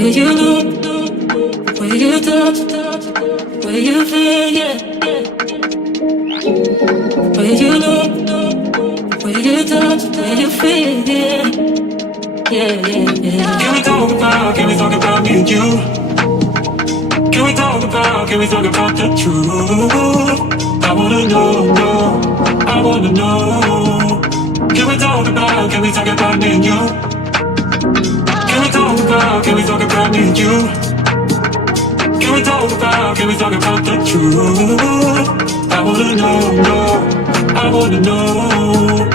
Where you look, where you touch, where you feel, yeah. Where you look, where you touch, where you feel, yeah. Yeah, yeah, yeah. Can we talk about me and you? Can we talk about the truth? I wanna know, I wanna know. Can we talk about me and you? Can we talk about me and you? Can we talk about the truth? I wanna know, I wanna know.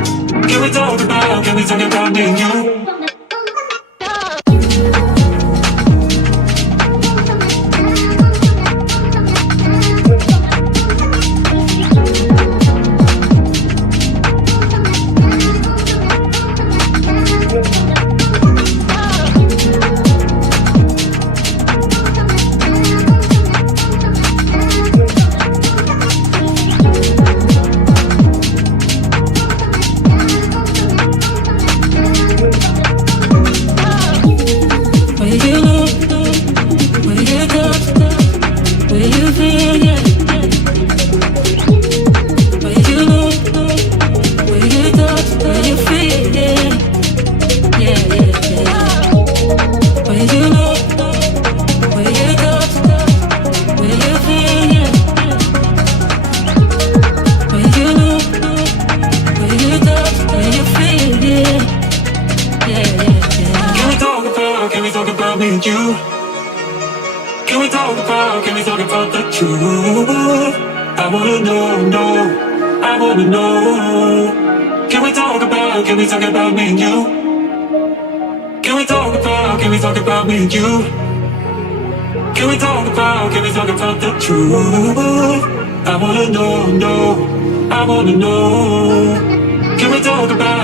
Can we talk about me and you?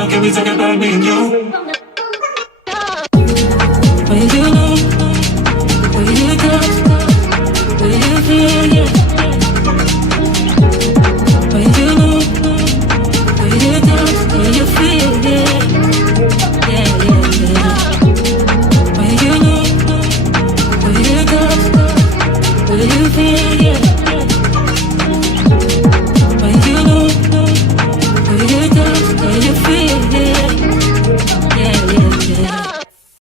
Can we talk about me and you?